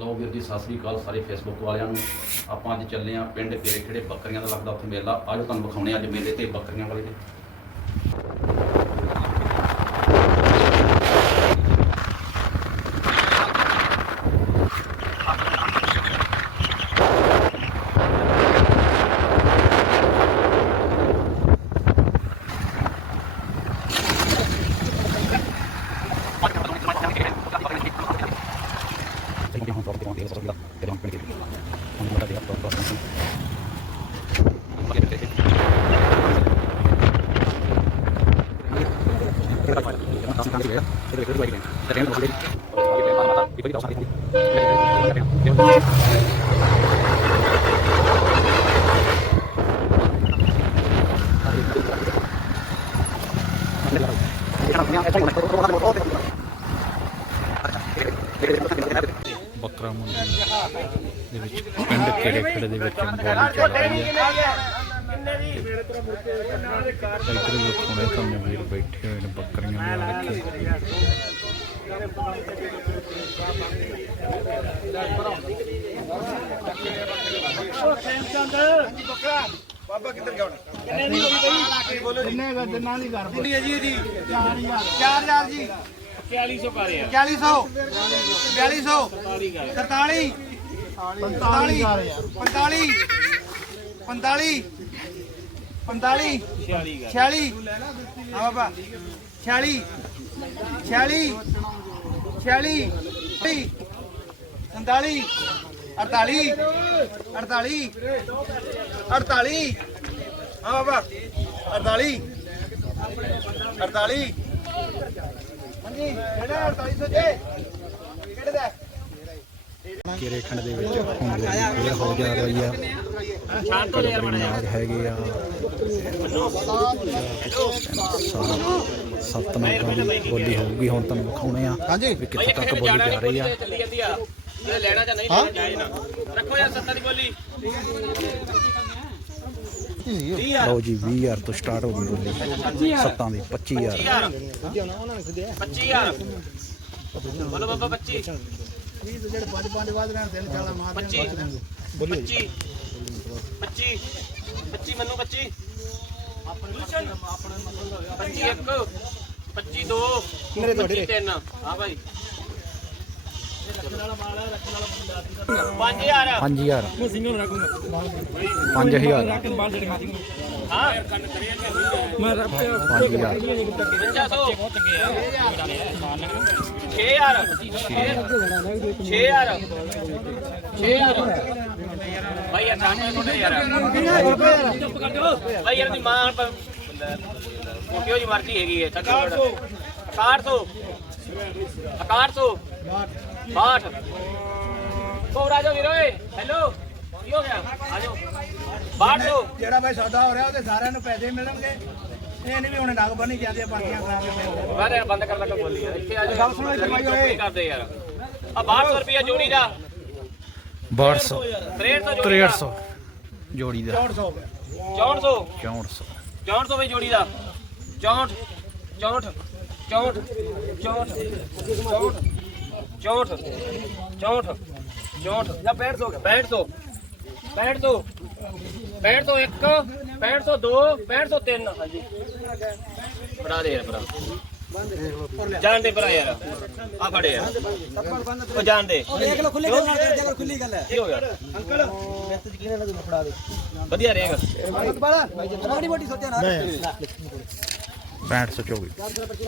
ਲਓ ਵੀਰ ਜੀ, ਸਤਿ ਸ੍ਰੀ ਅਕਾਲ ਸਾਰੇ ਫੇਸਬੁੱਕ ਵਾਲਿਆਂ ਨੂੰ। ਆਪਾਂ ਅੱਜ ਚੱਲੇ ਆਂ ਪਿੰਡ ਕਿਹੜੇ ਖੇੜੇ ਬੱਕਰੀਆਂ ਦਾ ਲੱਗਦਾ ਉੱਥੇ ਮੇਲਾ। ਆਜੋ ਤੁਹਾਨੂੰ ਵਿਖਾਉਣੇ ਅੱਜ ਮੇਲੇ ਤੇ ਬੱਕਰੀਆਂ ਵਾਲੇ। ਦੇ Gracias. ਦਾ ਦੇ ਦੇ ਬੱਕਰਾ ਮੰਡੀ ਦੇ ਵਿੱਚ ਪਿੰਡ ਕਿਹੜੇ ਖੇੜੇ ਦੇ ਵਿੱਚ ਬੋਲੀ ਚੱਲ ਰਹੀ ਹੈ ਇੱਧਰ ਵੀ ਕੋਨੇ ਤੁਹਾਨੂੰ ਵੀਰ ਬੈਠੇ ਹੋਏ ਨੇ ਬੱਕਰੀਆਂ ਨਾਲ ਰੱਖੇ ਕਿੰਨੀ ਹੈ ਜੀ ਇਹਦੀ? 4000 ਜੀ। 4100 ਕਰਿਆ 4100 4200 43 45 45 45 45 46 ਹਾਂ ਬਾਬਾ। 46 46 46 47 48 48 48 ਹਾਂ ਬਾਬਾ। 48 48 ਹਾਂਜੀ ਕਿਹੜਾ 4800 ਜੇ ਕਿਹੜੇ ਦਾ ਕਿਹੜੇ ਖੰਡ ਦੇ ਵਿੱਚ ਹੁਣ ਫੇਰ ਹੋ ਜਾ ਰਹੀ ਆ ਬੜੇ ਬੜੇ ਨਾਗ ਹੈਗੇ ਆ। ਸੱਤ ਦੀ ਬੋਲੀ ਹੋਊਗੀ ਹੁਣ ਤੁਹਾਨੂੰ ਵਿਖਾਉਣੇ ਆ ਹਾਂਜੀ। ਵੀ ਕਿੱਥੇ ਤੱਕ ਬੋਲੀ ਜਾ ਰਹੀ ਆ। ਚੱਲੀ ਜਾਂਦੀ ਆ। ਇਹ ਲੈਣਾ ਜਾਂ ਨਹੀਂ ਲੈਣਾ ਜਾਏ ਨਾ। ਰੱਖੋ ਯਾਰ ਸੱਤਾ ਦੀ ਬੋਲੀ। ਲਓ ਜੀ 20000 ਤੋਂ ਸਟਾਰਟ ਹੋ ਗਈ ਸੱਤਾਂ ਦੀ 25000 25000 ਬੋਲੋ ਬਾਬਾ 25 ਜਿਹੜੇ ਪੰਜ ਪੰਜ ਬਾਅਦ ਰਹਿਣ ਤਿੰਨ ਚਾਲਾ ਮਾਰ 25 25 25 25 ਮੰਨੂ 25 25 ਇੱਕ 25 ਦੋ ਮੇਰੇ ਤੁਹਾਡੇ ਤਿੰਨ। ਹਾਂ ਭਾਈ। 5000 5000 5000 ਹਾਂ 5000 500 6000 6000 6000 ਭਾਈ ਯਾਰ ਜਾਣੇ ਤੁਹਾਡੇ ਯਾਰ ਚੁੱਪ ਕਰ ਜਾਓ ਭਾਈ ਯਾਰ ਦੀ ਮਾਂ ਕਿਉਂ ਜੀ ਮਰਜ਼ੀ ਹੈਗੀ ਹੈ 6800 6800 6800 62 ਕੋਰ ਜਾਓ ਵੀਰੋ ਹੈਲੋ ਕੀ ਹੋ ਗਿਆ? ਆ ਜਾਓ। 6200 ਜਿਹੜਾ ਭਾਈ ਸੌਦਾ ਹੋ ਰਿਹਾ ਉਹਦੇ ਸਾਰਿਆਂ ਨੂੰ ਪੈਸੇ ਮਿਲਣਗੇ। ਇਹ ਨਹੀਂ ਵੀ ਹੁਣ ਨਗ ਬੰਨੀ ਜਾਂਦੇ ਆ ਬਾਕੀਆਂ ਕਰਾ ਕੇ ਯਾਰ ਬੰਦ ਕਰ ਲੱਗਾ ਬੋਲੀ ਯਾਰ ਇੱਥੇ ਆ ਜਾ ਗੱਲ ਸੁਣੋ ਇੱਥੇ ਭਾਈ ਓਏ। ਕਰਦੇ ਯਾਰ। ਆ 1200 ਰੁਪਿਆ ਜੋੜੀ ਦਾ। 1200 6300 ਜੋੜੀ ਦਾ। 6300 ਜੋੜੀ ਦਾ। 400 6400 6400 6400 ਵੀ ਜੋੜੀ ਦਾ। 64 64 64 64 64 64 64 64 ਜਾਂ 6500 ਹੋ ਗਿਆ। 6500 6500 6501 6502 6503 ਹਾਂਜੀ। ਬੜਾ ਦੇ ਯਾਰ ਬੜਾ ਜਾਣ ਦੇ ਭਰਾ ਯਾਰ। ਆ ਫੜੇ ਯਾਰ। ਉਹ ਜਾਣ ਦੇ। ਦੇਖ ਲਓ ਖੁੱਲੇ ਗੱਲ ਨਾਲ ਕਰਦੇ ਅਗਰ ਖੁੱਲੀ ਗੱਲ ਹੈ। ਕੀ ਹੋ ਗਿਆ? ਅੰਕਲ। ਮੈਂ ਤੇ ਯਕੀਨ ਨਾਲ ਤੁਹਾਨੂੰ ਫੜਾ ਦੇ ਵਧੀਆ ਰਹੇਗਾ। ਬਾਲਾ ਮਾੜੀ ਮੋਟੀ ਸੋਚਿਆ ਨਾ। 6524